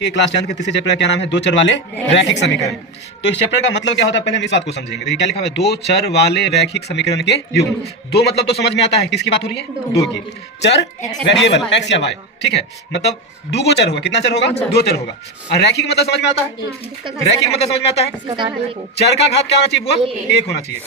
कि क्लास 10 के तीसरे चैप्टर का क्या नाम है? दो चर वाले रैखिक समीकरण। तो इस चैप्टर का मतलब क्या होता है, पहले हम इस बात को समझेंगे। देखिए क्या लिखा है, दो चर वाले रैखिक समीकरण के युग्म। दो मतलब तो समझ में आता है, किसकी बात हो रही है? दो की। चर वेरिएबल एक्स या वाई, ठीक है, मतलब दो गो चर होगा। कितना चर होगा? दो चर होगा। और रैखिक मतलब समझ में आता है, रैखिक मतलब समझ में आता है, चर का घात क्या होना चाहिए? वो एक होना चाहिए।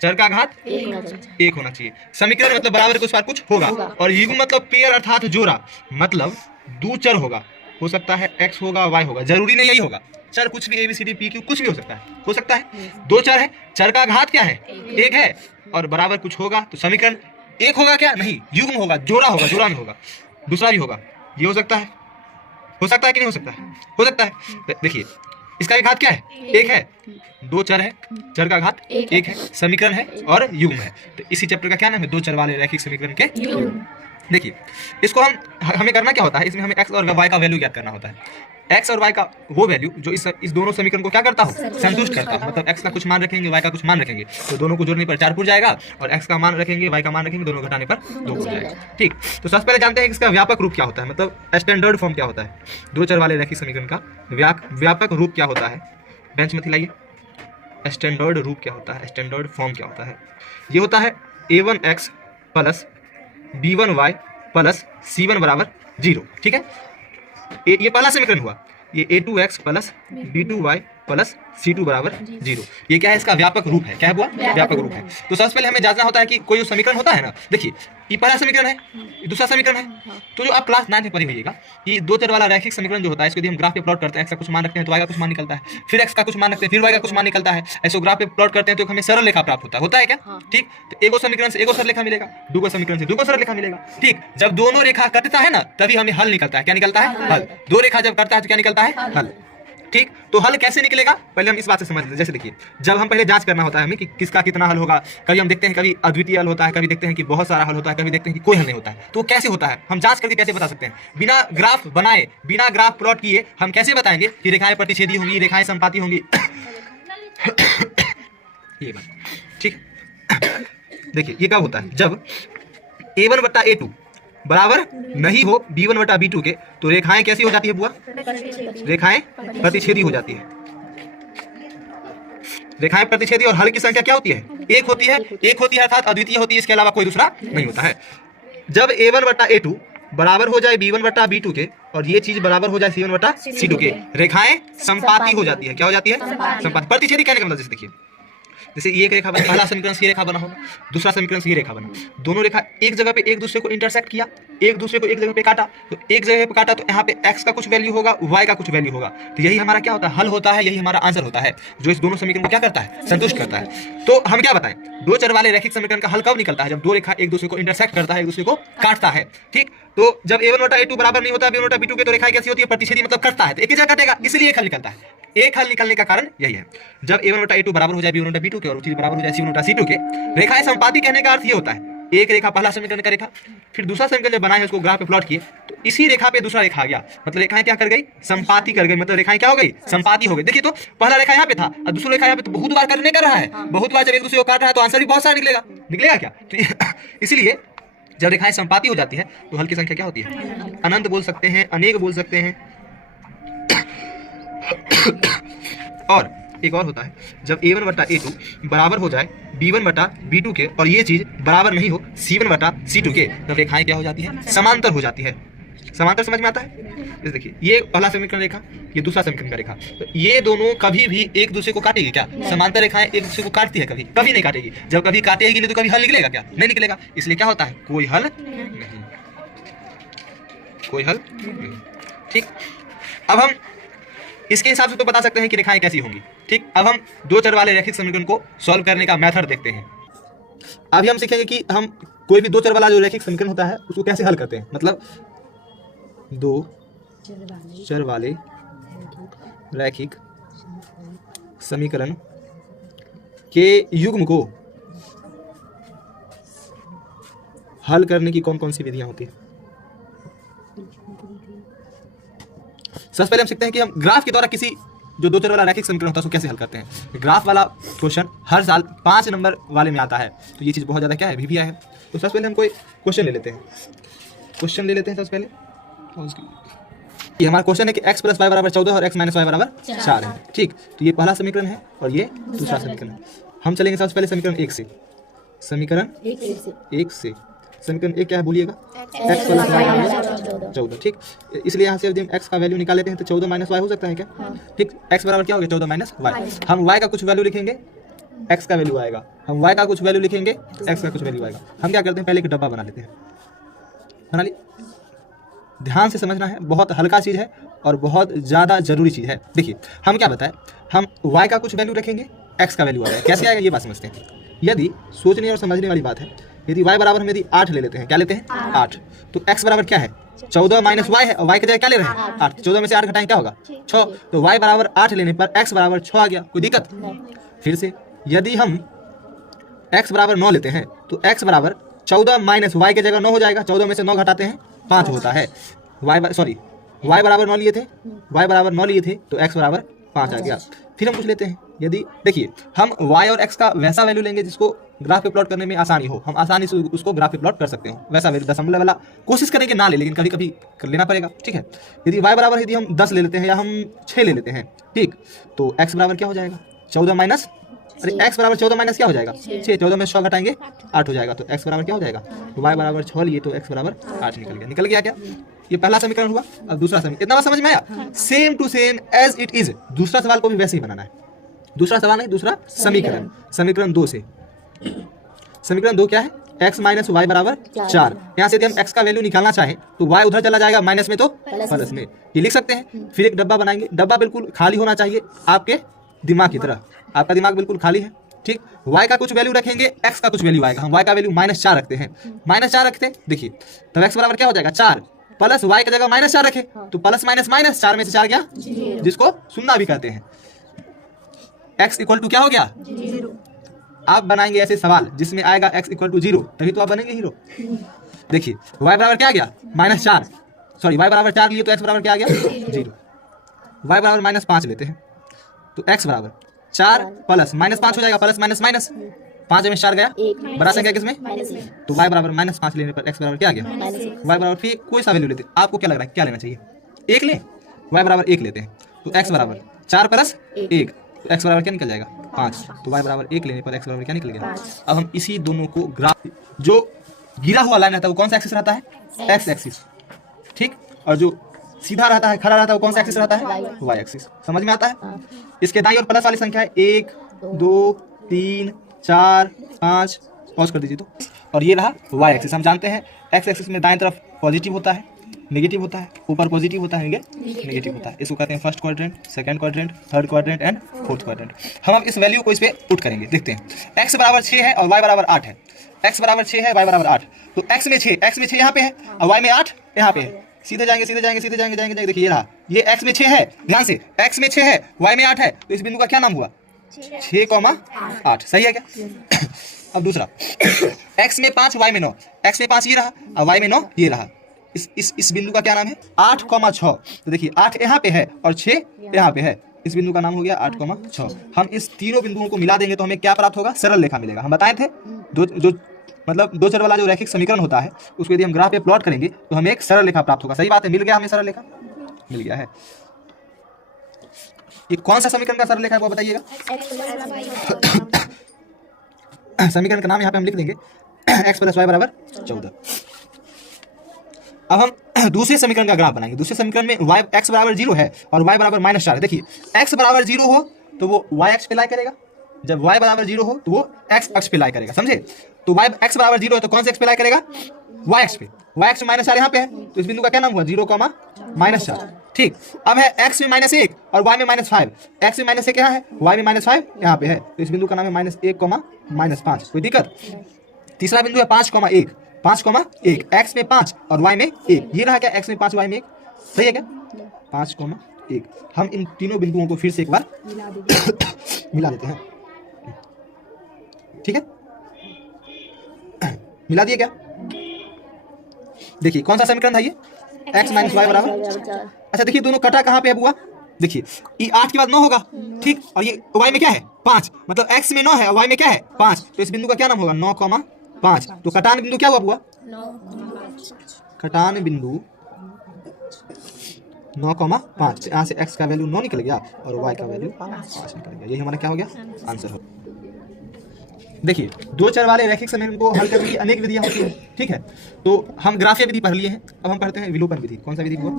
चर का घात एक होना चाहिए। समीकरण मतलब बराबर के उस पार कुछ होगा। और युग्म मतलब पेयर अर्थात जोड़ा, मतलब दो चर होगा। हो सकता है एक्स होगा, वाई होगा, जरूरी नहीं यही होगा। चर कुछ भी, ABCD PQ कुछ भी हो सकता है, हो सकता है। दो चर है, चर का घात क्या है? एक है, और बराबर कुछ होगा, तो समीकरण एक होगा क्या? नहीं, युग्म होगा, जोड़ा होगा, जोड़ा में होगा, दूसरा भी होगा। ये हो सकता है, हो सकता है कि नहीं हो सकता है? हो सकता है। देखिए इसका भी घात क्या है? एक है। दो चर है, चर का घात एक है, समीकरण है और युग्म है। तो इसी चैप्टर का क्या नाम है? दो चर वाले रैखिक समीकरण के युग्म। देखिए इसको हमें करना क्या होता है, इसमें हमें एक्स और वाई का वैल्यू ज्ञात करना होता है। एक्स और वाई का वो वैल्यू जो इस दोनों समीकरण को क्या करता हो? संतुष्ट करता हो। मतलब एक्स का कुछ मान रखेंगे, वाई का कुछ मान रखेंगे, तो दोनों को जोड़ने पर 4 पुर जाएगा, और एक्स का मान रखेंगे, वाई का मान रखेंगे, दोनों घटाने पर 2 पुर जाएगा। ठीक, तो सबसे पहले जानते हैं कि इसका व्यापक रूप क्या होता है, मतलब स्टैंडर्ड फॉर्म क्या होता है। दो चर वाले रैखिक समीकरण का व्यापक रूप क्या होता है? बेंच में खिलाइए। स्टैंडर्ड रूप क्या होता है, स्टैंडर्ड फॉर्म क्या होता है? ये होता है a1x plus b1y plus c1 बराबर 0। ठीक है, ये पहला समीकरण हुआ। ये a2x plus b2y plus c2 बराबर 0। ये क्या है? इसका व्यापक रूप है। क्या है? वो व्यापक रूप है। तो सबसे पहले हमें जानना होता है कि कोई जो समीकरण होता है ना, देखिए ये पहला समीकरण है, ये दूसरा समीकरण है। तो जो आप क्लास 9 में पढ़ी होइएगा कि दो चर वाला रैखिक समीकरण जो होता है, इसको यदि हम ग्राफ पे प्लॉट करते हैं, एक्स का कुछ मान रखते हैं तो वाई का कुछ मान निकलता है, फिर एक्स का कुछ मान रखते हैं, फिर वाई का कुछ मान निकलता है। ऐसे ग्राफ पे प्लॉट करते हैं तो हमें सरल रेखा प्राप्त होता है क्या? ठीक, तो एगो समीकरण से एगो सरल रेखा मिलेगा, दूगो समीकरण से दूगो सरल रेखा मिलेगा। ठीक, जब दोनों रेखा कटता है ना, तभी हमें हल निकलता है। क्या निकलता है? हल। दो रेखा जब कटता है तो क्या निकलता है? हल। ठीक, तो हल कैसे निकलेगा पहले हम इस बात से समझ लेते हैं। जैसे देखिए, जब हम पहले जांच करना होता है हमें कि किसका कितना हल होगा। कभी हम देखते हैं कभी अद्वितीय हल होता है, कभी देखते हैं कि बहुत सारा हल होता है, कभी देखते हैं कि कोई हल नहीं होता है। तो कैसे होता है, हम जांच करके कैसे बता सकते हैं? बिना ग्राफ बनाए, बिना ग्राफ प्लॉट किए हम कैसे बताएंगे कि रेखाएं प्रतिच्छेदी होंगी, रेखाएं संपाती होंगी? ये बात ठीक। देखिए ये कब होता है? जब a1 बटा a2 बराबर नहीं हो b1 बटा b2 के, तो रेखाएं कैसी हो जाती है बुआ? रेखाएं प्रतिच्छेदी हो जाती है। रेखाएं प्रतिच्छेदी, और हल की संख्या क्या होती है? एक होती है। एक होती है अर्थात अद्वितीय होती है, इसके अलावा कोई दूसरा नहीं होता है। जब a1 बटा a2 बराबर हो जाए b1 बटा b2 के, और ये चीज बराबर हो जाए c1 बटा c2 के, रेखाएं संपाती हो जाती है। क्या हो जाती है? संपाती। प्रतिच्छेदी कहने का मतलब जैसे देखिए, जैसे ये एक रेखा बना, पहला समीकरण से ये रेखा बना होगा, दूसरा समीकरण से ये रेखा बना, दोनों रेखा एक जगह पे एक दूसरे को इंटरसेक्ट किया, एक दूसरे को एक जगह पे काटा, तो एक जगह पे काटा तो यहाँ पे x का कुछ वैल्यू होगा, y का कुछ वैल्यू होगा, तो यही हमारा क्या होता है? हल होता है। यही हमारा आंसर होता है, जो इस दोनों समीकरण को क्या करता है? संतुष्ट करता है। तो हम क्या बताएं, दो चर वाले रैखिक समीकरण का हल कब निकलता है? जब दो रेखा एक दूसरे को इंटरसेक्ट करता है, एक दूसरे को काटता है। ठीक, तो जब a1 बटा a2 बराबर नहीं होता b1 बटा b2 के, तो रेखाएं कैसी होती है? प्रतिच्छेदी, मतलब कटता है, तो एक ही जगह कटेगा, इसलिए एक हल निकलता है। एक हल निकलने का कारण यही है। जब a1 बटा a2 बराबर हो जाए b1 बटा b2 के, और चीज बराबर हो जाए c1 बटा c2 के, रेखाएं संपाती कहने का अर्थ ये होता है, एक रेखा पहला समीकरण का रेखा, फिर दूसरा समीकरण जब बनाए उसको ग्राफ पे प्लॉट किए, तो इसी रेखा पे दूसरा रेखा आ गया, मतलब रेखाएं क्या कर गई? संपाती कर गई, मतलब रेखाएं क्या हो गई? संपाती हो गई। देखिए तो पहला रेखा यहाँ पे था और दूसरा रेखा यहाँ पे, तो बहुत बार करने कर रहा है, बहुत बार जब एक दूसरे को काट रहा है, तो आंसर भी बहुत सारा निकलेगा। निकलेगा क्या? तो इसीलिए जब रेखाएं संपाती हो जाती है तो हल की संख्या क्या होती है? अनंत बोल सकते हैं, अनेक बोल सकते हैं। और एक और होता है, जब a1 बटा a2 बराबर हो जाए b1 बटा b2 के, और ये चीज बराबर नहीं हो c1 बटा c2 के, तब रेखाएं क्या हो जाती है? समांतर हो जाती है। समांतर समझ में आता है? जैसे देखिए ये पहला समीकरण रेखा, ये दूसरा समीकरण का रेखा, तो ये दोनों कभी भी एक दूसरे को काटेगी क्या? समांतर रेखाएं एक दूसरे को काटती है? कभी कभी नहीं काटेगी। जब कभी काटेगी नहीं तो कभी हल निकलेगा क्या? नहीं निकलेगा। इसलिए क्या होता है? कोई हल नहीं, कोई हल नहीं। ठीक, अब हम इसके हिसाब से तो बता सकते हैं कि रेखाएं कैसी होंगी। ठीक, अब हम दो चर वाले रैखिक समीकरण को सॉल्व करने का मेथड देखते हैं। अभी हम सीखेंगे कि हम कोई भी दो चर वाला जो रैखिक समीकरण होता है उसको कैसे हल करते हैं। मतलब दो चर वाले रैखिक समीकरण के युग्म को हल करने की कौन कौन सी विधियां होती है। सबसे पहले हम सीखते हैं कि हम ग्राफ के द्वारा किसी जो दो चर वाला रैखिक समीकरण होता है उसको कैसे हल करते हैं। ग्राफ वाला क्वेश्चन हर साल 5 नंबर वाले में आता है, तो ये चीज़ बहुत ज़्यादा क्या है? भी आया है। तो सबसे पहले हम कोई क्वेश्चन ले लेते हैं, सबसे पहले ये हमारा क्वेश्चन है कि x + y = 14 और x - y = 4 है। ठीक, तो ये पहला समीकरण है और ये दूसरा समीकरण है। हम चलेंगे सबसे पहले समीकरण 1 से। समीकरण 1 से समीकरण 1 क्या है बोलिएगा? x + y = 14। ठीक, इसलिए यहाँ से यदि हम x का वैल्यू निकाल लेते हैं तो 14 - y हो सकता है क्या? ठीक, x बराबर क्या हो गया? 14 - y। हम y का कुछ वैल्यू लिखेंगे, x का वैल्यू आएगा। हम y का कुछ वैल्यू लिखेंगे, x का कुछ वैल्यू आएगा। हम क्या करते हैं, पहले एक डब्बा बना लेते हैं। बना ली, ध्यान से समझना है, बहुत हल्का चीज़ है और बहुत ज़्यादा जरूरी चीज़ है। देखिए हम क्या बताएं, हम y का कुछ वैल्यू रखेंगे, x का वैल्यू आएगा। कैसे आएगा ये बात समझते हैं। यदि सोचने और समझने वाली बात है, यदि y बराबर हम यदि 8 ले लेते हैं, क्या लेते हैं? 8। तो x बराबर क्या है? 14 - y है और y की जगह क्या ले रहे हैं? 8। 14 में से 8 घटाएं क्या होगा? 6। तो y बराबर 8 लेने पर x बराबर 6 आ गया। कोई दिक्कत? फिर से यदि हम x बराबर 9 लेते हैं तो x बराबर 14 - y की जगह 9 हो जाएगा। 14 में से 9 घटाते हैं 5 होता है। y बराबर 9 लिए थे, y बराबर 9 लिए थे तो x बराबर 5 आ गया। फिर हम कुछ लेते हैं, यदि देखिए हम y और x का वैसा वैल्यू लेंगे जिसको ग्राफ पे प्लॉट करने में आसानी हो, हम आसानी से उसको ग्राफ पे प्लॉट कर सकते हो। वैसा वैल्यू दशमलव वाला कोशिश करेंगे ना ले, लेकिन कभी कभी कर लेना पड़ेगा। ठीक है, यदि y बराबर यदि हम 10 ले लेते हैं या हम 6 ले लेते हैं, ठीक, तो x बराबर क्या हो जाएगा? 14 माइनस x बराबर 14 माइनस क्या हो जाएगा? 6। 14 में 6 घटाएंगे 8 हो जाएगा। तो x बराबर क्या हो जाएगा? y बराबर 6 लिए तो x बराबर 8 निकल गया। निकल गया क्या? ये पहला समीकरण हुआ। अब दूसरा समीकरण, इतना बात समझ में आया? Same to same as it is. दूसरा सवाल को भी वैसे ही बनाना है। दूसरा सवाल नहीं, दूसरा समीकरण। समीकरण 2 से, समीकरण 2 क्या है? x - y = 4। यहाँ से यदि हम x का वैल्यू निकालना चाहें तो y उधर चला जाएगा, माइनस में तो प्लस में। ये लिख सकते हैं। फिर एक डब्बा बनाएंगे, डब्बा बिल्कुल खाली होना चाहिए आपके दिमाग की तरह। आपका दिमाग बिल्कुल खाली है। ठीक, y का कुछ वैल्यू रखेंगे, x का कुछ वैल्यू आएगा। हम y का वैल्यू -4 रखते हैं, -4 रखते हैं। देखिए तब x बराबर क्या हो जाएगा? 4 प्लस y की जगह -4 रखे तो प्लस माइनस माइनस, 4 में से 4 गया, जिसको शून्य भी कहते हैं। x = क्या हो गया? 0। आप बनाएंगे ऐसे सवाल जिसमें आएगा x = 0, तभी तो आप बनेंगे हीरो। देखिए y बराबर क्या आ गया? -4, सॉरी y बराबर 4 लिए तो x बराबर क्या आ गया? 0। y बराबर -5 लेते हैं तो x बराबर 4 प्लस -5 हो जाएगा, प्लस माइनस माइनस, 5 में 4 गया, बड़ा संख्या किसमें? तो y बराबर -5 लेने पर x बराबर क्या आ गया? y बराबर फिर कोई सा वैल्यू लेते हैं। आपको क्या लग रहा है क्या लेना चाहिए? 1 लें, y बराबर 1 लेते हैं तो x बराबर 4 प्लस 1, तो x बराबर क्या निकल जाएगा? 5। तो y बराबर 1 लेने पर x बराबर क्या निकल गया? अब हम इसी दोनों को ग्राफ, जो गिरा हुआ लाइन रहता है वो कौन सा एक्सिस रहता है? x axis. ठीक, और जो सीधा रहता है, खड़ा रहता है, वो कौन सा एक्सिस रहता है? y axis. समझ में आता है? इसके दाईं ओर प्लस वाली संख्या है 1 2 3 4 5, पॉज कर दीजिए तो। और ये रहा y एक्सिस। हम जानते हैं x एक्सिस में दाएं तरफ पॉजिटिव होता है, नेगेटिव होता है, ऊपर पॉजिटिव होता है, नेगेटिव होता है। इसको कहते हैं first quadrant, second quadrant, third quadrant and fourth quadrant. हम अब इस वैल्यू को इस पे पुट करेंगे। देखते हैं x बराबर 6 है और y बराबर 8 है। x बराबर 6 है, y बराबर 8, तो x में 6 यहाँ पे है और y में 8 यहाँ पे है। सीधे जाएंगे सीधे जाएंगे सीधे जाएंगे जाएंगे। देखिए ये रहा, ये x में 6 है, ध्यान से x में 6 है, y में 8 है, तो इस बिंदु का क्या नाम हुआ? 6,8। सही है क्या? अब दूसरा, x में 5 y में 9, x में 5 ये रहा और y में 9 ये रहा। इस बिंदु का क्या नाम है? 8,6। तो देखिए 8 यहाँ पे है और 6 यहाँ पे है, इस बिंदु का नाम हो गया 8,6। हम इस तीनों बिंदुओं को मिला देंगे तो हमें क्या प्राप्त होगा? सरल रेखा मिलेगा। हम बताए थे दो चर वाला जो रैखिक समीकरण होता है उसको यदि हम ग्राफ पे प्लॉट करेंगे तो हमें एक सरल रेखा प्राप्त होगा। सही बात है, मिल गया हमें सरल रेखा, मिल गया है। ये कौन सा समीकरण का सरल रेखा है वो बताइएगा? समीकरण का नाम यहाँ पे हम लिख देंगे x + y = 14। अब हम दूसरे समीकरण का ग्राफ बनाएंगे। दूसरे समीकरण में x बराबर 0 है और y बराबर -4 है। देखिए x बराबर 0 हो तो वो y अक्ष पे लाई करेगा, जब y बराबर 0 हो तो वो x अक्ष पे लाई करेगा। समझे? तो x बराबर 0 है तो कौन से अक्ष पे लाई करेगा? y अक्ष पे। y अक्ष में -4 यहाँ पे है तो इस बिंदु का क्या नाम हुआ? 0,-4। ठीक, अब है x में -1 और y में -5। x में -1 यहाँ है, y में -5 यहाँ पे है, तो इस बिंदु का नाम है -1,-5। कोई दिक्कत? तीसरा बिंदु है 5,1, 5,1, x में 5 और y में 1। ये रहा क्या? x में 5 y में 1। सही है क्या? 5,1। हम इन तीनों बिंदुओं को फिर से एक बार मिला देते हैं। ठीक है, मिला दिए क्या? देखिए कौन सा समीकरण था ये? x - y बराबर, अच्छा देखिए दोनों कटा कहाँ पे है बुआ? देखिए ये 8 के बाद 9 होगा, ठीक, और ये y में क्या है? 5, मतलब x में 9 है और y में क्या है? 5, तो इस बिंदु का क्या नाम होगा? 9,5। तो कटान बिंदु क्या हुआ बुआ? कटान बिंदु 9,5। यहाँ से x का वैल्यू 9 निकल गया और y का वैल्यू 5 निकल गया। यही हमारा क्या हो गया, आंसर हो। देखिए, दो चर वाले रैखिक समीकरण को हल करने की अनेक विधियां होती हैं, ठीक है। तो हम ग्राफीय विधि पढ़ लिए हैं, अब हम पढ़ते हैं विलोपन विधि। कौन सा विधि हुआ?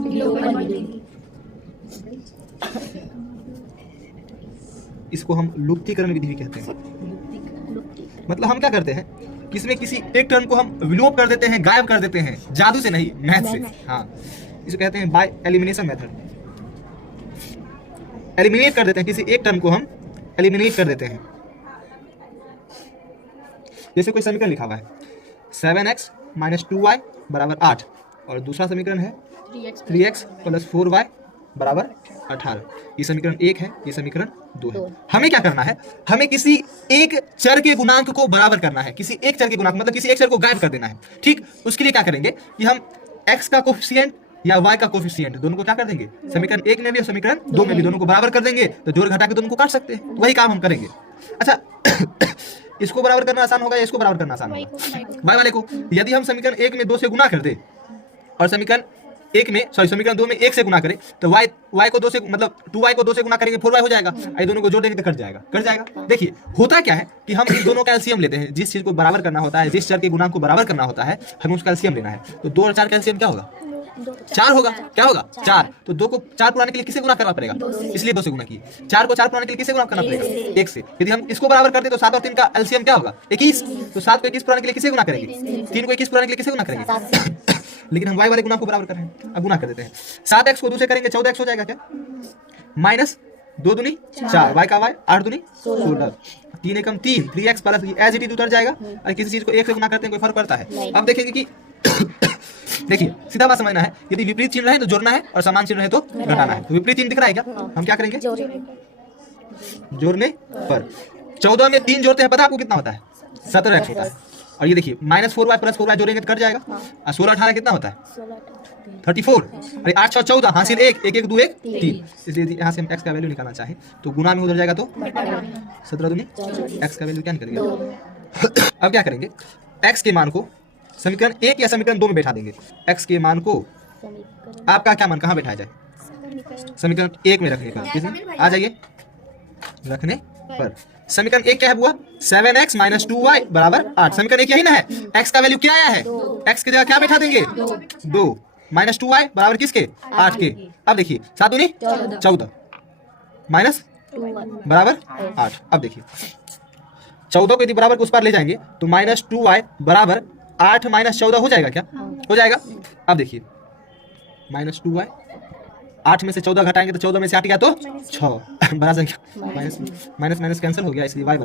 इसको हम लुप्तीकरण विधि भी कहते हैं। मतलब हम क्या करते हैं, किसमें किसी एक टर्म को हम विलोप कर देते हैं, गायब कर देते हैं, जादू से नहीं, मैथ से। हाँ, इसे कहते हैं बाय एलिमिनेशन मेथड। एलिमिनेट कर देते हैं, किसी एक टर्म को हम एलिमिनेट कर देते हैं। जैसे कोई समीकरण लिखा हुआ है 7x - 2y = 8 और दूसरा समीकरण है 3x + 4y = 18। ये समीकरण 1 है, ये समीकरण 2 है। हमें क्या करना है, हमें किसी एक चर के गुणांक को बराबर करना है। किसी एक चर के गुणांक मतलब किसी एक चर को गायब कर देना है, ठीक। उसके लिए क्या करेंगे कि हम x का कोफिशिएंट या y का कोफिशिएंट दोनों को क्या कर देंगे, समीकरण 1 में भी और समीकरण 2 में भी दोनों को बराबर कर देंगे, तो जोड़ घटा के दोनों को काट सकते हैं। वही काम हम करेंगे। अच्छा इसको बराबर करना आसान होगा या इसको बराबर करना आसान होगा? y वाले को। यदि हम समीकरण 1 में 2 से गुना कर दे और समीकरण 2 में 1 से गुना करें, तो y को 2 से मतलब 2y को 2 से गुना करेंगे 4y हो जाएगा। ये दोनों को जोड़ देंगे तो कट जाएगा। देखिए, होता क्या है कि हम इन दोनों का एलसीएम लेते हैं। जिस चीज को बराबर करना होता है, जिस चर के गुणांक को बराबर करना होता है, हमें उसका एलसीएम लेना है। तो 2 और 4 का एलसीएम क्या होगा? 4 होगा। क्या होगा? 4। तो 2 को 4 पुराने के लिए किसे गुना करना पड़ेगा? इसलिए 2 से गुना किए। 4 को 4 पुराने के लिए किसे गुना करना पड़ेगा? 1 से। यदि हम इसको बराबर करते तो 7 और 3 का एलसीएम क्या होगा? 21। तो 7 को 21 पुराने के लिए किसे गुना करेंगे? 3 को 21 पुराने के लिए किसे गुना करेंगे? लेकिन हम y वाले गुणांक को बराबर कर रहे हैं, अब गुना कर देते हैं। 7x को 2 से करेंगे 14x हो जाएगा क्या? -2 दूनी 4, y का y 8 दूनी 16, 3 एकम 3, 3x plus as it is उतर जाएगा। और किसी चीज को 1 से गुना करते हैं कोई फर्क पड़ता है? अब देखेंगे कि देखिए, सीधा बात समझना है। यदि विपरीत चिन्ह रहे तो जोड़ना है और समान चिन्ह रहे तो घटाना है। तो विपरीत चिन्ह दिख रहा है क्या? हम क्या करेंगे, जोड़ने पर 14 में 3 जोड़ते हैं, पता है आपको कितना होता है? 17x होता है। और ये देखिए -4y + 4y जोड़ेंगे तो कट जाएगा। और 16 18 कितना होता है? 34। अरे 8 6 14 हासिल 1 1 1 2 1 3। इसलिए यहाँ से हम x का वैल्यू निकालना चाहे तो गुना में उधर जाएगा तो 17 दूनी x का वैल्यू क्या निकलेगा? अब क्या करेंगे, x के मान को समीकरण 1 या समीकरण 2 में बैठा देंगे। x के मान को आपका क्या मान कहाँ बैठाया जाए? समीकरण 1 में रखने पर। किसमें आ जाइए? रखने पर। समीकरण 1 क्या है बुआ? 7x - 2y = 8। समीकरण 1 यही ना है। x का वैल्यू क्या आया है? x की जगह क्या बैठा देंगे? 2 - 2y = किसके? 8 के। अब देखिए 7 दूनी 14 माइनस बराबर 8। अब देखिए 14 को यदि बराबर को उस पर ले जाएंगे तो -2y = 8 - 14 हो जाएगा क्या? हो जाएगा। अब देखिए -2y 8 में से 14 घटाएंगे तो 14 में से 8 गया तो 6 बड़ा संख्या माइनस कैंसिल हो गया, इसलिए y =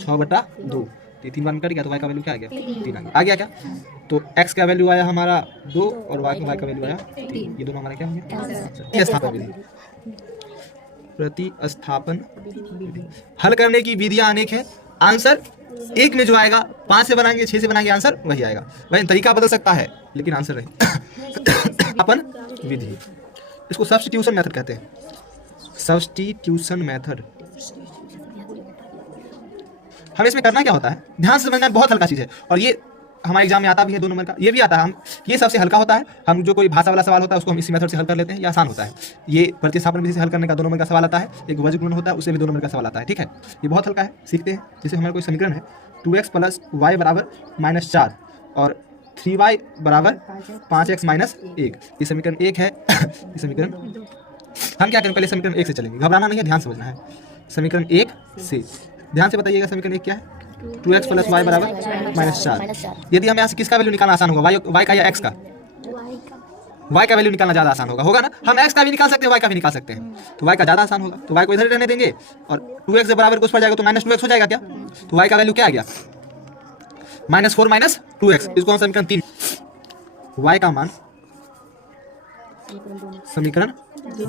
6/2। तो 3 बार में कट गया तो y का वैल्यू क्या आ गया? 3 आ गया क्या? तो x का वैल्यू आया हमारा 2 और y का वैल्यू आया 3। ये दोनों हमारे क्या होंगे? प्रतिस्थापन विधि। प्रतिस्थापन विधि हल करने की विधियां अनेक है। आंसर 1 में जो आएगा 5 से बनाएंगे 6 से बनाएंगे, आंसर वही आएगा। वही तरीका बदल सकता है लेकिन आंसर नहीं। अपन विधि, इसको सब्स्टिट्यूशन मेथड कहते हैं। Substitution method. हमें इसमें करना क्या होता है, ध्यान से समझना, बहुत हल्का चीज है। और ये हमारे एग्जाम में आता भी है 2 नंबर का, ये भी आता है। हम ये सबसे हल्का होता है। हम जो कोई भाषा वाला सवाल होता है उसको हम इसी मेथड से हल कर लेते हैं, ये आसान होता है। ये प्रतिस्थापन विधि से हल करने का 2 नंबर का सवाल आता है। एक वज्र गुणन होता है, उससे भी 2 नंबर का सवाल आता है, ठीक है। ये बहुत हल्का है, सीखते हैं। जैसे हमारा कोई समीकरण है 2x + y = -4 और 3y = 5x - 1। ये समीकरण 1 है। ये समीकरण हम क्या करें, पहले समीकरण 1 से चलेंगे, घबराना नहीं है, ध्यान समझना है। समीकरण 1 से ध्यान से बताइएगा, समीकरण 1 क्या है? 2x + y = -4। यदि हमें यहाँ से किसका वैल्यू निकालना आसान होगा, y का या x का? y का वैल्यू निकालना ज़्यादा आसान होगा ना। हम x का भी निकाल सकते हैं, y का भी निकाल सकते हैं, तो y का ज़्यादा आसान होगा। तो y को इधर रहने देंगे और 2x के बराबर कुछ पड़ जाएगा तो -2x हो जाएगा क्या? तो y का वैल्यू क्या आ गया? -4 - 2x। इसको हम समीकरण 3, y का मान समीकरण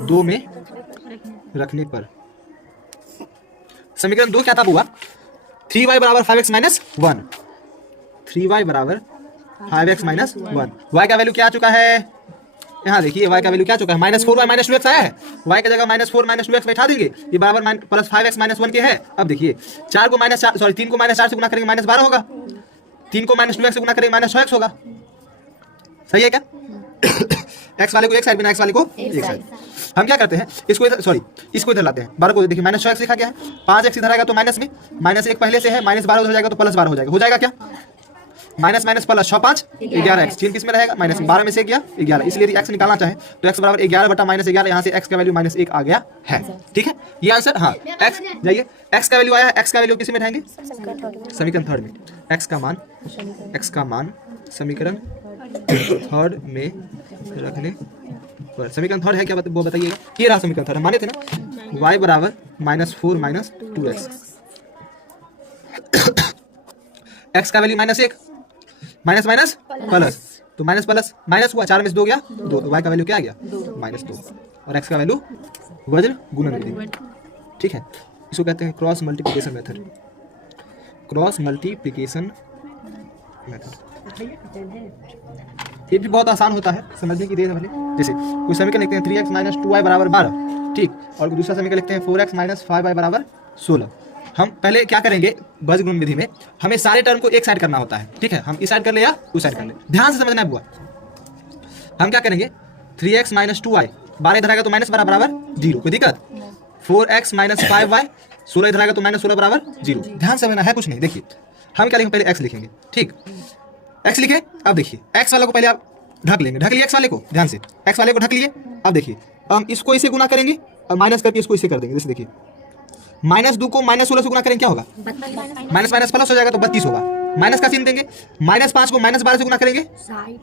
2 में रखने पर। समीकरण 2 क्या था बुआ? 3y = 5x - 1। 3y = 5x - 1। y का वैल्यू क्या आ चुका है? यहाँ देखिए y का वैल्यू क्या आ चुका है? -4y - 2x आया है। y की जगह -4 - 2x बैठा देंगे, ये बराबर +5x - 1 के है। अब देखिए 3 को -4 से गुना करेंगे -12 होगा। 3 को -2x से गुना करेंगे -6x होगा। सही है क्या? एक्स वाले को एक साइड बिना एक्स वाले को एक साइड। हम क्या करते हैं, इसको इधर, सॉरी इसको इधर लाते हैं। 12 को देखिए माइनस 6x लिखा गया है, 5x इधर आएगा तो माइनस में, माइनस 1 पहले से है, माइनस 12 उधर जाएगा तो प्लस 12 हो जाएगा। हो जाएगा क्या, माइनस माइनस प्लस 6 5 11x, 3 किस में रहेगा माइनस 12 में से गया 11। इसलिए यदि x निकालना चाहे तो x बराबर 11 बटा माइनस 11, यहाँ से x का वैल्यू माइनस 1 आ गया है। ठीक है, ये आंसर। हाँ x जाइए, x का वैल्यू आया है, x का वैल्यू किस में रहेंगे, समीकरण थर्ड में। x का मान समीकरण थर्ड में रखने पर, समीकरण थर्ड है क्या वो बताइएगा। ये रहा समीकरण थर्ड, माने थे ना, y बराबर -4 - 2x, x का वैल्यू -1, माइनस माइनस प्लस, तो माइनस प्लस माइनस हुआ, 4 में से 2 गया 2, तो y का वैल्यू क्या आ गया -2, और x का वैल्यू वज्र गुणन विधि। ठीक है, इसको कहते हैं cross multiplication method, cross multiplication method. ये भी बहुत आसान होता है, समझने की देर है भले। जैसे कोई समीकरण लिखते हैं 3x - 2y बराबर 12, ठीक, और दूसरा समीकरण लिखते हैं 4x - 5y बराबर 16। हम पहले क्या करेंगे, वज्र गुणन विधि में हमें सारे टर्म को एक साइड करना होता है। ठीक है, हम इस साइड कर ले या उस साइड कर ले, ध्यान से समझना है बुआ। हम क्या करेंगे, 3x - 2y, 12 इधर आएगा तो -12 बराबर 0, कोई दिक्कत। 4x - 5y, 16 इधर आएगा तो -16 बराबर 0। ध्यान से समझना है, कुछ नहीं। देखिए हम क्या लिखेंगे, पहले x लिखेंगे, ठीक, x लिखे। अब देखिए x वाले को पहले आप ढक लेंगे, ढक लिए x वाले को, ध्यान से x वाले को ढक लिए। अब देखिए हम इसको इसे गुना करेंगे और माइनस करके इसको इसे कर देंगे। जैसे देखिए -2 को -16 से गुना करेंगे, क्या होगा, माइनस माइनस प्लस हो जाएगा तो 32 होगा। माइनस का चिन्ह देंगे, -5 को -12 से गुना करेंगे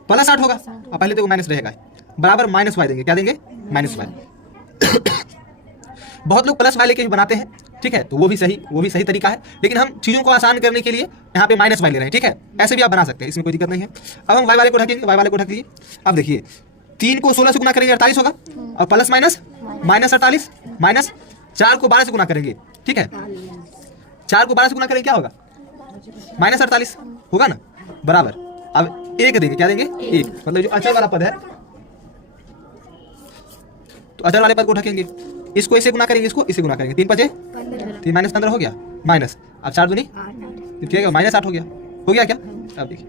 प्लस 8 होगा, और पहले तो माइनस रहेगा, बराबर -y देंगे, क्या देंगे -y। बहुत लोग प्लस y लेके भी बनाते हैं, ठीक है, तो वो भी सही तरीका है, लेकिन हम चीज़ों को आसान करने के लिए यहाँ पे -y ले रहे हैं। ठीक है, ऐसे भी आप बना सकते हैं, इसमें कोई दिक्कत नहीं है। अब हम y वाले को ढकेंगे, y वाले को ढक लीजिए। अब देखिए 3 को 16 से गुना करेंगे 48 होगा, और प्लस माइनस -48, माइनस 4 को 12 से गुना करेंगे, ठीक है, 4 को 12 से गुना करेंगे क्या होगा, -48 होगा ना, बराबर। अब 1 देंगे, क्या देंगे 1, मतलब जो अचर वाला पद है, तो अचर वाले पद को ढकेंगे, इसको इसे गुना करेंगे, इसको इसे गुना करेंगे, 3 5 3 -15 हो गया, माइनस, अब 4 दूनी क्या -8 हो गया क्या। अब देखिए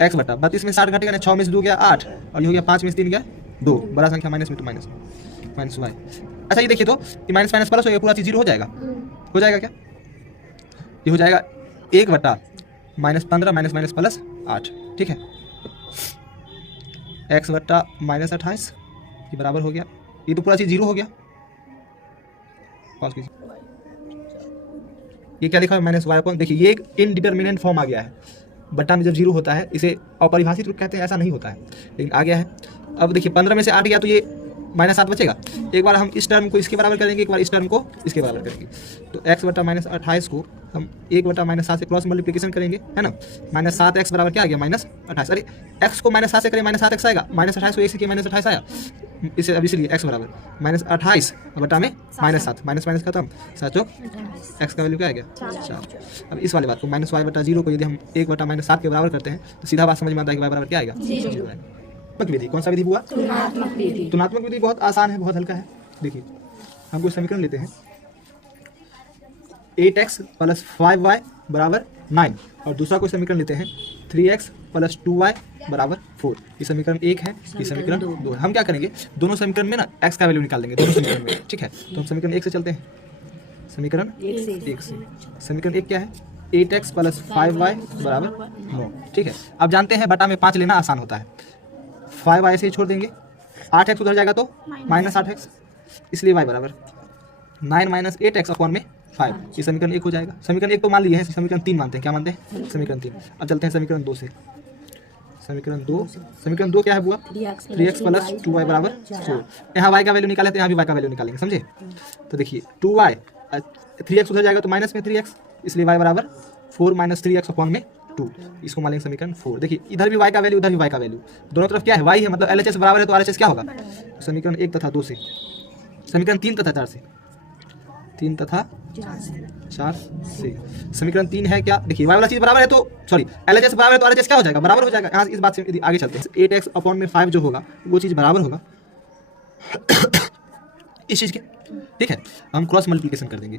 x बटा 32 में 60 घटेगा ना, 6 में से 2 गया 8, और ये हो गया 5 में से 3 गया 2, बड़ा संख्या माइनस में तो माइनस y। अच्छा ये देखिए तो ये माइनस माइनस प्लस हो गया, पूरा चीज 0 हो जाएगा क्या, ये हो जाएगा 1 बटा -15 माइनस माइनस प्लस 8, ठीक है, x बटा -28 ये बराबर हो गया, ये तो पूरा चीज 0 हो गया। ये क्या लिखा है, -y अपॉन, देखिए ये एक इनडिटरमिनेंट फॉर्म आ गया है, बट्टा में जब 0 होता है इसे अपरिभाषित रूप कहते हैं, ऐसा नहीं होता है, लेकिन आ गया है। अब देखिए 15 में से 8 गया तो ये -7 बचेगा। एक बार हम इस टर्म को इसके बराबर करेंगे, एक बार इस टर्म को इसके बराबर करेंगे, तो x बटा -28 को हम 1 बटा -7 से क्रॉस मल्टीप्लिकेशन करेंगे, है ना, -7x बराबर क्या आ गया -28। अरे x को -7 से करें -7x आएगा, -28 को 1 से किया -28 आया, इसे अब इसलिए x बराबर -28 बटा में -7, माइनस खत्म, 7 x का वैल्यू क्या आ गया 4। अब इस वाले बात को -y बटा 0 को यदि हम 1 बटा -7 के बराबर करते हैं तो सीधा बात समझ में आता है कि y बराबर क्या आएगा 0 आएगा। विधि कौन सा विधि हुआ, तुलनात्मक विधि। बहुत आसान है, बहुत हल्का है। देखिए हम कुछ समीकरण लेते हैं, 8x + 5y बराबर 9, और दूसरा कोई समीकरण लेते हैं 3x + 2y बराबर 4। ये समीकरण 1 है, ये समीकरण 2 है। हम क्या करेंगे, दोनों समीकरण में ना x का वैल्यू निकाल देंगे, दोनों समीकरण में, ठीक है। तो हम समीकरण 1 से चलते हैं, समीकरण 1 से। समीकरण 1 क्या है, 8x + 5y बराबर 9, ठीक है। अब जानते हैं बटा में 5 लेना आसान होता है, 5y से छोड़ देंगे, 8x उधर जाएगा तो -8x, इसलिए y बराबर 9 - 8x अपॉन में 5। ये समीकरण 1 हो जाएगा। समीकरण 1 तो मान लिए हैं, समीकरण 3 मानते हैं, क्या मानते हैं, समीकरण 3। अब चलते हैं समीकरण 2 से। समीकरण 2 क्या है बुआ, 3x + 2y बराबर 4। यहाँ y का वैल्यू निकाले तो यहाँ भी y का वैल्यू निकालेंगे, समझे। तो देखिए 2y, 3x उधर जाएगा तो माइनस में 3x, इसलिए y बराबर 4 - 3x अपॉन में 2। इसको मान लेंगे समीकरण 4। देखिए इधर भी y का वैल्यू, उधर भी y का वैल्यू, दोनों तरफ क्या है y है, मतलब LHS बराबर है, तो RHS क्या होगा। तो समीकरण 1 तथा 2 से, समीकरण 3 तथा 4 से, 3 तथा 4 से समीकरण 3 है क्या, देखिए y वाला चीज बराबर है तो सॉरी LHS बराबर है तो RHS क्या हो जाएगा, बराबर हो जाएगा। यहाँ इस बात से यदि आगे चलते हैं, 8x अपॉन में 5 जो होगा वो चीज़ बराबर होगा इस चीज़ के, ठीक है। हम क्रॉस मल्टीप्लिकेशन कर देंगे,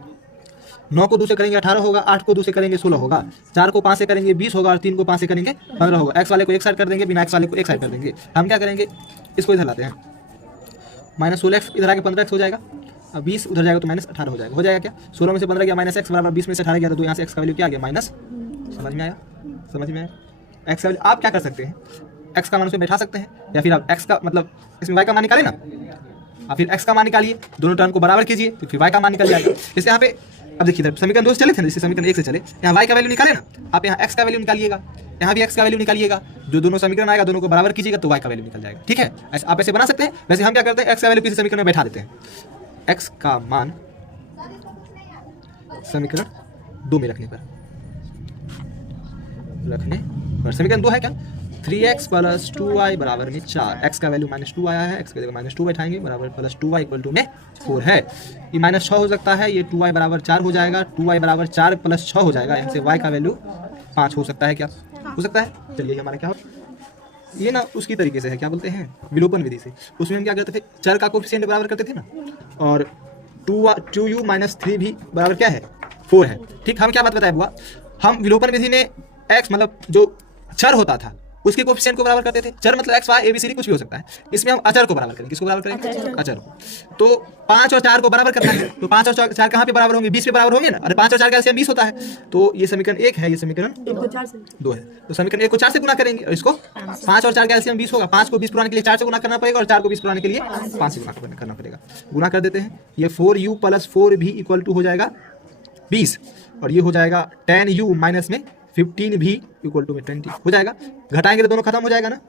9 को 2 से करेंगे 18 होगा, 8 को 2 से करेंगे 16 होगा, 4 को 5 से करेंगे 20 होगा और 3 को 5 से करेंगे 15 होगा। एक्स वाले को एक साइड कर देंगे, बिना एक्स वाले को एक साइड कर देंगे। हम क्या करेंगे, इसको इधर लाते हैं, -16x इधर आके 15x हो जाएगा, अब 20 उधर जाएगा तो -18 हो जाएगा। हो जाएगा क्या, 16 में से 15 गया -x बराबर 20 में से 18 गया, तो यहाँ से x का वैल्यू क्या आ गया माइनस। समझ में आया, समझ में आया। x का वैल्यू आप क्या कर सकते हैं, x का मान उसमें बैठा सकते हैं, या फिर आप x का मतलब इसमें y का मान निकालें ना, आप फिर x का मान निकालिए, दोनों टर्म को बराबर कीजिए, तो फिर y का मान निकल जाएगा। जैसे यहाँ पे अब देखिए समीकरण 2 से चले थे ना, जैसे समीकरण 1 से चले, यहाँ y का वैल्यू निकाले ना, आप यहाँ x का वैल्यू निकालिएगा, यहाँ भी x का वैल्यू निकालिएगा, जो दोनों समीकरण आएगा दोनों को बराबर कीजिएगा तो y का वैल्यू निकल जाएगा। ठीक है, ऐसे आप ऐसे बना सकते हैं। वैसे हम क्या करते हैं, x का वैल्यू किसी समीकरण में बैठा देते हैं, x का मान समीकरण 2 में रखने पर समीकरण 2 है क्या, 3x + 2y बराबर में 4, x का वैल्यू -2 आया है, x की जगह -2 बैठाएंगे, बराबर +2y = में 4 है। ये -6 हो सकता है, ये 2y बराबर 4 हो जाएगा, 2y बराबर 4 + 6 हो जाएगा, यहाँ से y का वैल्यू 5 हो सकता है। क्या हो सकता है, चलिए हमारा क्या हो, ये ना उसकी तरीके से है, क्या बोलते हैं, विलोपन विधि से। उसमें हम क्या करते थे, चर का कोफिशिएंट बराबर करते थे ना, और 2u - 3 भी बराबर क्या है 4 है। ठीक, हम क्या बात बताए बुआ, हम विलोपन विधि में x मतलब जो चर होता था उसके कोफिशिएंट को बराबर करते थे। चर मतलब x, y, a, b, c, d कुछ भी हो सकता है, इसमें हम अचर को बराबर करेंगे। किसको बराबर करेंगे, अचर को। तो 5 और 4 को बराबर करना है, तो 5 और 4 कहाँ पे बराबर होंगे, 20 पे बराबर होंगे ना, अरे 5 और 4 का एलसीएम 20 होता है, तो ये समीकरण 1 है, ये समीकरण 2 है, तो समीकरण 1 को 4 से गुना करेंगे और इसको 5 और 4 का एलसीएम 20 होगा, 5 को 20 पुराने के लिए 4 से गुना करना पड़ेगा और 4 को 20 पुराने के लिए 5 से गुना करना पड़ेगा। गुना कर देते हैं, ये 4u + 4v = हो जाएगा 20, और ये हो जाएगा 10u माइनस में 15v = में 20 हो जाएगा। घटाएंगे तो दोनों खत्म हो जाएगा ना,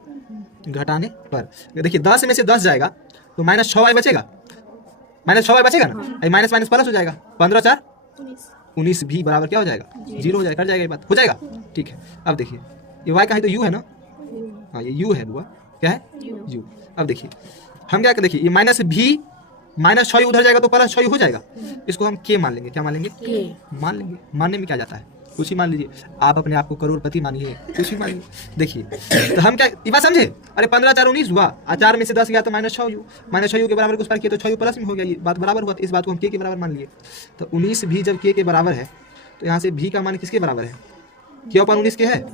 घटाने पर देखिए 10 में से 10 जाएगा तो -6y बचेगा, -6y बचेगा ना, माइनस माइनस प्लस हो जाएगा, 15 4 19 भी बराबर क्या हो जाएगा 0 हो जाएगा, कट जाएगा, ये बात हो जाएगा। ठीक है, अब देखिए ये y का है तो u है ना, हाँ ये u है बुआ, क्या है u। अब देखिए हम क्या देखिए ये -v -6u उधर जाएगा तो +6u हो जाएगा, इसको हम k मान लेंगे। क्या मान लेंगे, मान लेंगे। मानने में क्या जाता है, कुछ ही मान लीजिए, आप अपने आप को करोड़पति मानिए, कुछ ही मान लीजिए। देखिए तो हम क्या ये बात समझे, अरे 15 4 19 हुआ, 4 में से 10 गया तो -6u के बराबर कुछ पर किया तो 6u प्लस में हो गया, ये बात बराबर हुआ, तो इस बात को हम k के बराबर मान लिए। तो 19 भी जब k के बराबर है तो यहाँ से v का मान किसके बराबर है, k/19 के है।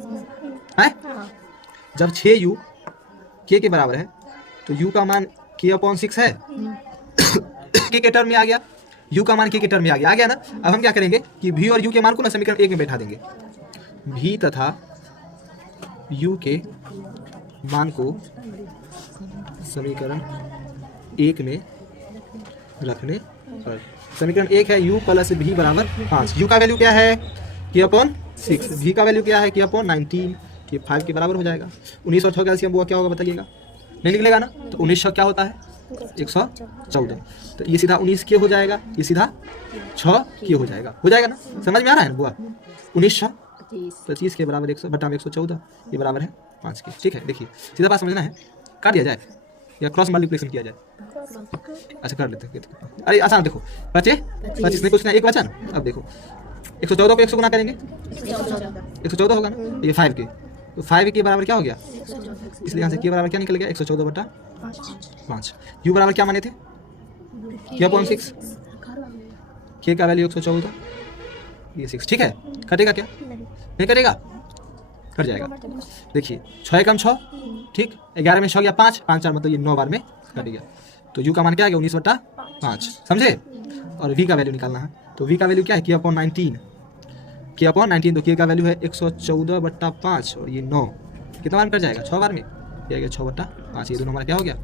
जब 6u k के बराबर है तो u का मान k/6 है, k के टर्म में आ गया, u का मान k के टर्म में आ गया ना। अब हम क्या करेंगे कि v और u के मान को ना समीकरण 1 में बैठा देंगे, v तथा u के मान को समीकरण 1 में रखने पर समीकरण 1 है u + v बराबर 5, u का वैल्यू क्या है k/6, v का वैल्यू क्या है k/19, ये 5 के बराबर हो जाएगा। 19 और 6 का एलसीएम क्या होगा बताइएगा, नहीं निकलेगा ना, तो 19 6 क्या होता है 114, तो ये सीधा 19 के हो जाएगा, ये सीधा 6 के हो जाएगा ना, समझ में आ रहा है ना बुआ। 19 6 25 के बराबर 100 बटा में 114, ये बराबर है 5 के। ठीक है, देखिए सीधा बात समझना है, काट दिया जाए या क्रॉस मल्टीप्लिकेशन किया जाए, अच्छा कर लेते हैं। अरे आसान, देखो बचे 25 में कुछ ना एक बचा ना, अब देखो 114 को 100 गुना करेंगे 114 होगा ना, ये 5 के, तो 5 के बराबर क्या हो गया, इसलिए यहाँ से के बराबर क्या निकल गया 114 बटा 5। u बराबर क्या माने थे k/6, k का वैल्यू 114, ये 6। ठीक है, कटेगा क्या, नहीं कटेगा, कट जाएगा। देखिए 6 कम 6, ठीक, 11 में 6 गया 5, 5 4 मतलब ये 9 बार में कट गया, तो u का मान क्या आ गया 19 बटा 5, समझे। और v का वैल्यू निकालना है, तो v का वैल्यू क्या है k/19, तो k का वैल्यू है 114 बटा 5 और ये 9, कितना बार में कट जाएगा 6 बार में, ये आ गया 6 बटा 5, ये दोनों हमारा क्या हो गया